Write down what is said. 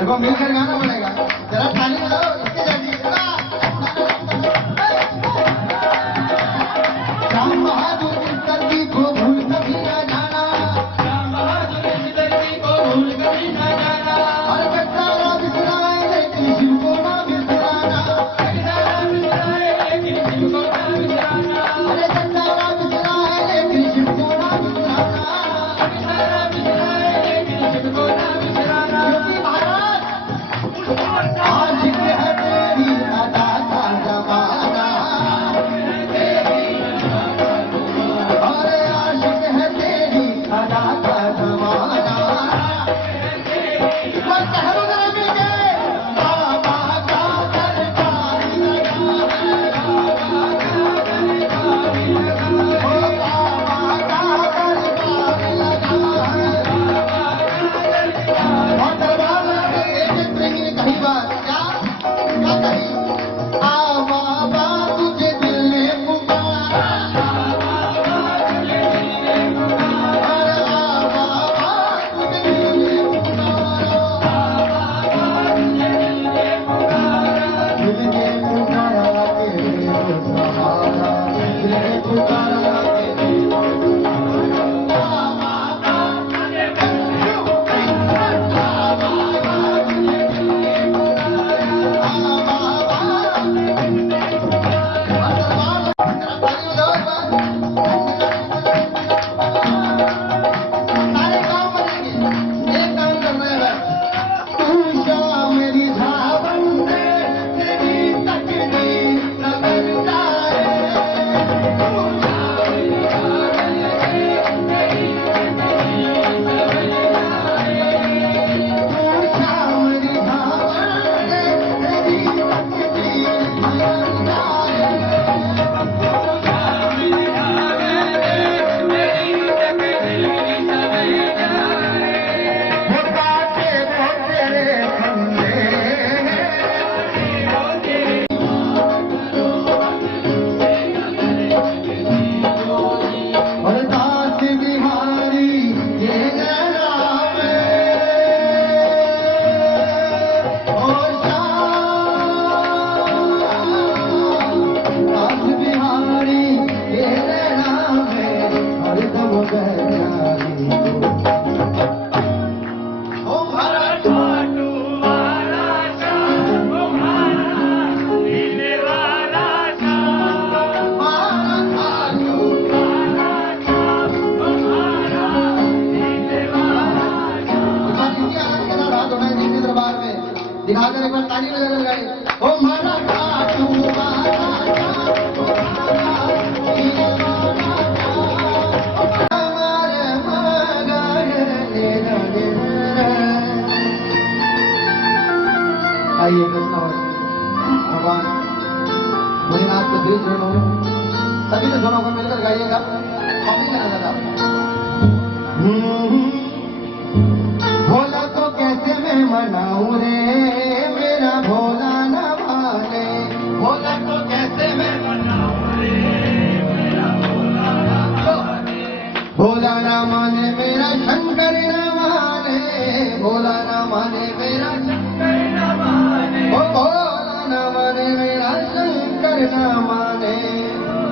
देखो मिलकर गाना पड़ेगा, जरा ताली बजाओ इसके जैसी। राम बहादुर की धरती को भूल कभी ना जाना, राम बहादुर की धरती को भूल कभी ना जाना। हर कट्टारा बिसराए लेकिन शिव को ना बिसराना, कट्टारा बिसराए लेकिन शिव को ना बिसराना। अरे कट्टारा बिसराए लेकिन शिव को ना बिसराना, कट्टारा बिसराए लेकिन शिव को ना बिसराना। क्योंकि महाराज आज है तेरी अदा का जमाना, दिखाकर एक बार ताली बजा लगाई। ओ मारा काटू आइए भगवान भोलेनाथ के दिल चरणों में सभी ने दोनों को मिलकर गाइएगा। कॉपी करना था भोला तो कैसे मैं मनाऊं रे मेरा भोला न माने, भोला तो कैसे मैं मनाऊं रे मेरा भोला न माने, भोला न माने मेरा शंकर न माने, भोला न माने मेरा शंकर न माने, ओ भोला न माने मेरा शंकर न माने।